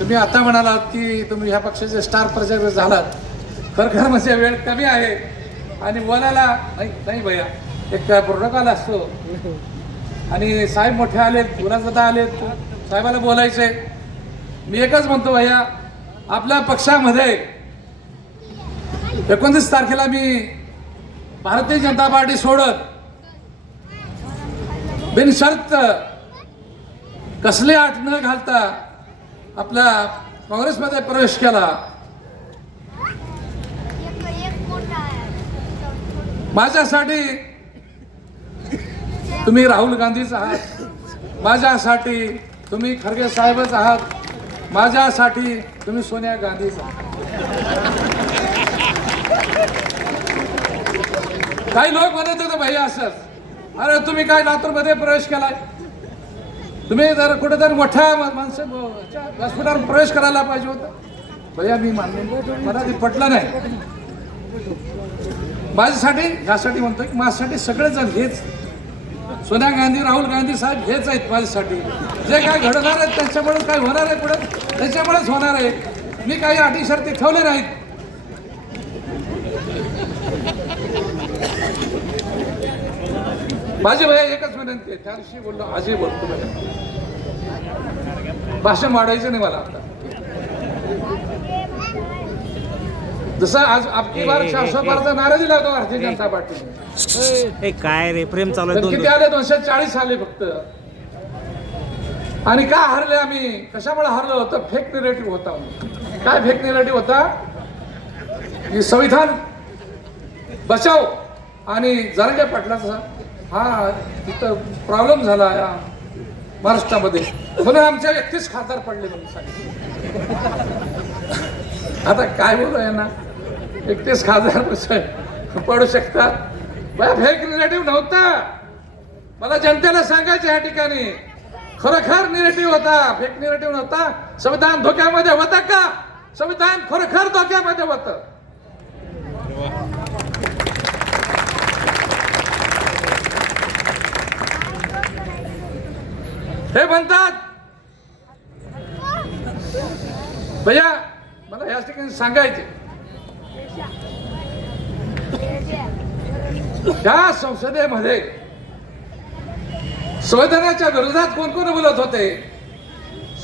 तुम्ही आता म्हणालात की तुम्ही ह्या पक्षाचे स्टार प्रचारक झालात. खरखर म्हणजे वेळ कमी आहे. आणि बोलायला नाही नाही भैया एक प्रोटोकॉल असतो. आणि साहेब मोठे आलेत गुराजदा आलेत. साहेबाला बोलायचे मी एकच म्हणतो भैया आपल्या पक्षामध्ये एकोणतीस तारखेला मी भारतीय जनता पार्टी सोडत बिनशर्त कसले आठ न घालता आपला काँग्रेसमध्ये प्रवेश केला. माझ्यासाठी तुम्ही राहुल गांधीच आहात. माझ्यासाठी तुम्ही खरगे साहेबच आहात. माझ्यासाठी तुम्ही सोनिया गांधीच आहात. काही लोक म्हणत होते भाई असंच. अरे तुम्ही काय लातूरमध्ये प्रवेश केलाय? तुम्ही जर कुठेतरी मोठ्या मा- माणसं हॉस्पिटल प्रवेश करायला पाहिजे होता भैया मी मान्य मला ते पटलं नाही. माझ्यासाठी ह्यासाठी म्हणतो की माझ्यासाठी सगळेजण हेच. सोनिया गांधी राहुल गांधी साहेब हेच आहेत माझ्यासाठी. जे काय घडणार आहेत त्यांच्यामुळे काय होणार आहे पुढे? त्याच्यामुळेच होणार आहे. मी काही अटी शर्ती ठेवले नाहीत. माझी भैया एकच विनंती आहे त्या दिवशी बोललो आजही बोलतो भैया भाषण वाढायचं नाही मला आता. जसं आज आपकी बार चारशे बारचा नारा दिला होता भारतीय जनता पार्टीने. काय रे प्रेम चालू किती आले? दोनशे चाळीस आले फक्त. आणि का हरले आम्ही? कशामुळे हरलो? होतं फेक निरेटिव्ह होता काय फेक निरेटिव्ह होता? संविधान बचाव आणि जरांगे पाटलाचा हा तिथं प्रॉब्लेम झाला महाराष्ट्रामध्ये. म्हणून आमच्या एकतीस खासदार पडले म्हणून आता काय बोलू यांना? एकतीस खासदार पडू शकतात बया फेक निगेटिव्ह नव्हता. मला जनतेला सांगायचं या ठिकाणी. खरोखर निगेटिव्ह होता. फेक निगेटिव्ह नव्हता. संविधान धोक्यामध्ये होता का? संविधान खरोखर धोक्यामध्ये होतं. हे म्हणतात भैया मला या ठिकाणी सांगायचे त्या संसदेमध्ये संविधानाच्या विरोधात कोण कोण बोलत होते?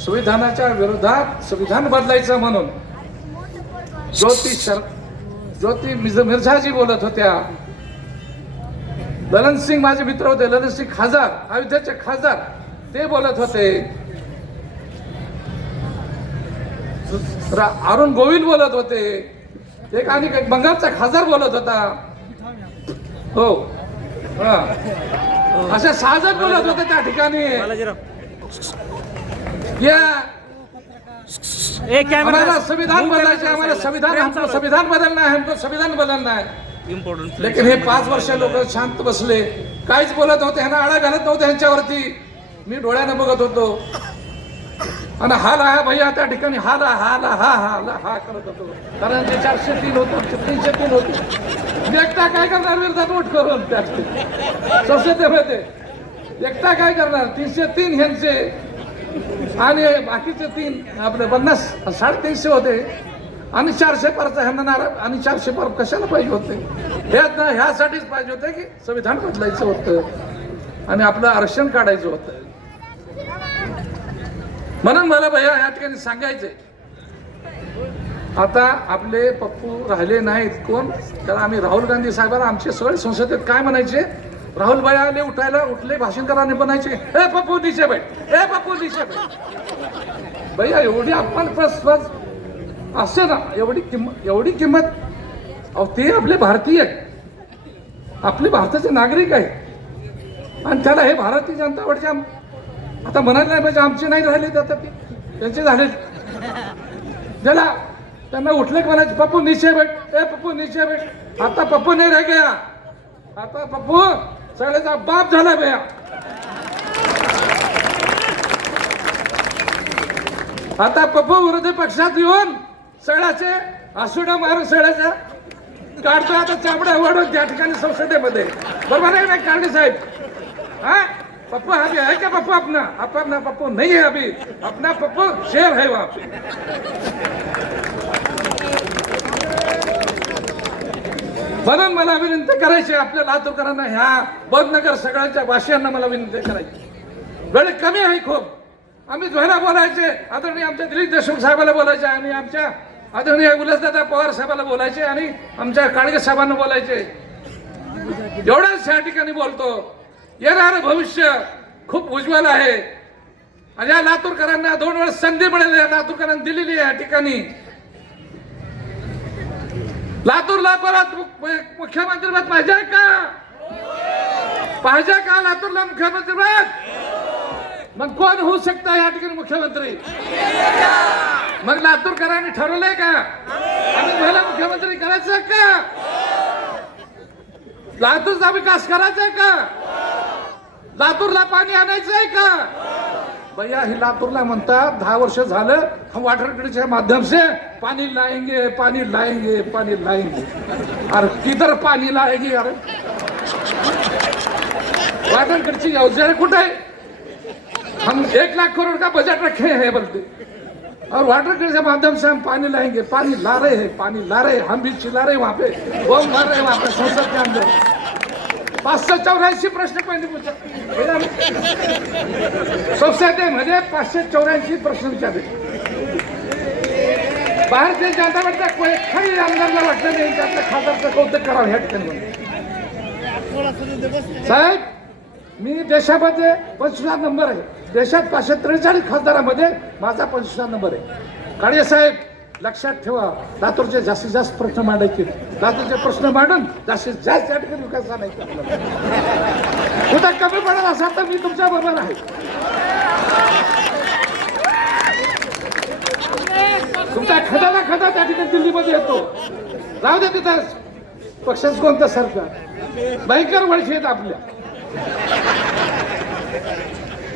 संविधानाच्या विरोधात संविधान बदलायचं म्हणून ज्योती शर ज्योती मिर्झाजी बोलत होत्या. ललन सिंग माझे मित्र होते ललन सिंग खासदार अयोध्याचे खासदार. ते बोलत होते. अरुण गोविल बोलत होते. एक आणि बंगालचा खासदार बोलत होता. हो. असे सहाजण बोलत होते त्या ठिकाणी. या. संविधान बदलायचे आम्हाला संविधान हमको संविधान बदलना है हमको संविधान बदलना है इम्पॉर्टंट लेकिन हे पाच वर्ष लोक शांत बसले. काहीच बोलत नव्हते ह्यांना आळा घालत नव्हते ह्यांच्यावरती. मी डोळ्यानं बघत होतो. आणि हा लहा भैया त्या ठिकाणी हा ला हा ला हा हा ला हा करत होतो. कारण ते चारशे तीन होतं तीनशे तीन होते. एकटा काय करणार विरोधात वोट करून त्या होते. एकटा काय करणार? तीनशे तीन ह्यांचे. आणि बाकीचे तीन आपले पन्नास साडेतीनशे होते. आणि चारशे पारचा ह्यांना नारा आणि चारशे पार कशाला पाहिजे होते? ह्यात ह्यासाठीच पाहिजे होते की संविधान बदलायचं होतं. आणि आपलं आरक्षण काढायचं होतं. म्हणून मला भैया या ठिकाणी सांगायचे आता आपले पप्पू राहिले नाहीत. कोण? त्याला आम्ही राहुल गांधी साहेबांना आमचे सगळे संसदेत काय म्हणायचे? राहुल भाई आले उठायला उठले भाषण करायला म्हणायचे हे पप्पू दिशे बैठ हे पप्पू दिशे बैठ भैया एवढी आपण प्रस्वाद असे ना एवढी किंमत एवढी किंमत. अहो ते आपले भारतीय आहेत. आपले भारताचे नागरिक आहेत. आणि त्याला हे भारतीय जनता पार्टीच्या आता म्हणायला नाही पाहिजे आमचे नाही राहिले आता ते त्यांचे झाले. त्याला त्यांना उठले की म्हणायचे पप्पू निश्चय भेट. ए पप्पू निश्चय भेट. आता पप्पू नाही राह गया आता पप्पू सगळ्याचा बाप झाला भैया. आता पप्पू विरोधी पक्षात येऊन सगळ्याचे आसुडा मारून सगळ्याच्या काढतो. आता चामड्या वाढून त्या ठिकाणी संसदेमध्ये. बरोबर आहे ना कारणे साहेब? हा? पप्पू अभी है क्या पप्पू अपना? अपना अपना पप्पू नहीं है अभी। अपना पप्पू शेर है वहां पे। म्हणून मला विनंती करायची आपल्या लातूरकरांना ह्या बदनगर सगळ्यांच्या वाशियांना मला विनंती करायची. वेळ कमी आहे खूप. आम्ही ध्वना बोलायचे आदरणीय आमच्या दिलीप देशमुख साहेबाला बोलायचे आणि आमच्या आदरणीय उल्हासदादा पवार साहेबाला बोलायचे आणि आमच्या काळगे साहेबांना बोलायचे. एवढंच या ठिकाणी बोलतो. येणारं भविष्य खूप उज्ज्वल आहे. आणि या लातूरकरांना दोन वेळ संधी मिळेल या लातूरकरांना दिलेली या ठिकाणी. लातूरला परत मुख्यमंत्री पद पाहिजे का? पाहिजे का लातूरला मुख्यमंत्री पद? मग कोण होऊ शकता या ठिकाणी मुख्यमंत्री? मग लातूरकरांनी ठरवलंय का? आम्ही पहिला मुख्यमंत्री करायचं का? लातूरचा विकास करायचा आहे का? लातूरला पाणी आणायचं आहे का? भैया ही लातूरला म्हणतात दहा वर्ष झालं हम वाटर ग्रिडच्या माध्यम से पानी लाएंगे पानी लाएंगे पानी लाएंगे अरे किधर पानी लाएगी अरे. वाटर ग्रीडची योजना कुठे? आहे हम एक लाख करोड़ का बजट रखे हैं बोलते. और वाटर ग्रिड के माध्यम से हम पानी लाएंगे पानी ला रहे हैं पानी ला रहे हैं हम भी चिल्ला रहे हैं वहां पे. वो मार रहे हैं वहां पे संसद के अंदर. पाचशे चौऱ्याऐंशी प्रश्न पहिले पूछा संसदेमध्ये पाचशे चौऱ्याऐंशी प्रश्न विचारले. भारतीय जनता पार्टीच्या को- एकही आमदारला वाटलं नाही त्यातल्या खासदारचं कौतुक करावं ह्या ठिकाणी साहेब मी देशामध्ये पंचवीसा नंबर आहे. देशात पाचशे त्रेचाळीस खासदारामध्ये माझा पंचवीसा नंबर आहे. काळे साहेब लक्षात ठेवा लातूरचे जास्तीत जास्त प्रश्न मांडायचे लातूरचे प्रश्न मांडून जास्तीत जास्त या ठिकाणी विकास आणायचा आपल्याला. कुठं कमी पडत असाल तर मी तुमच्या बरोबर आहे. तुमचा खदाला खदा त्या ठिकाणी दिल्लीमध्ये येतो. राहू दे तिथं. पक्षाचं कोणतं सरकार? भयंकर वळशी आहेत आपल्या.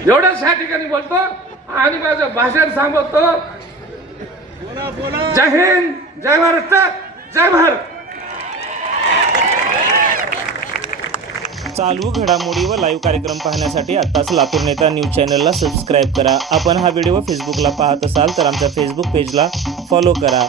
एवढंच ह्या ठिकाणी बोलतो आणि माझं भाषण सांगतो. जय हिंद जय महाराष्ट्र जय भारत. चालू घडामोडी व लाईव्ह कार्यक्रम पाहण्यासाठी आत्ताच लातूर नेता न्यूज चॅनलला सबस्क्राईब करा. आपण हा व्हिडिओ फेसबुकला पाहत असाल तर आमच्या फेसबुक पेजला फॉलो करा.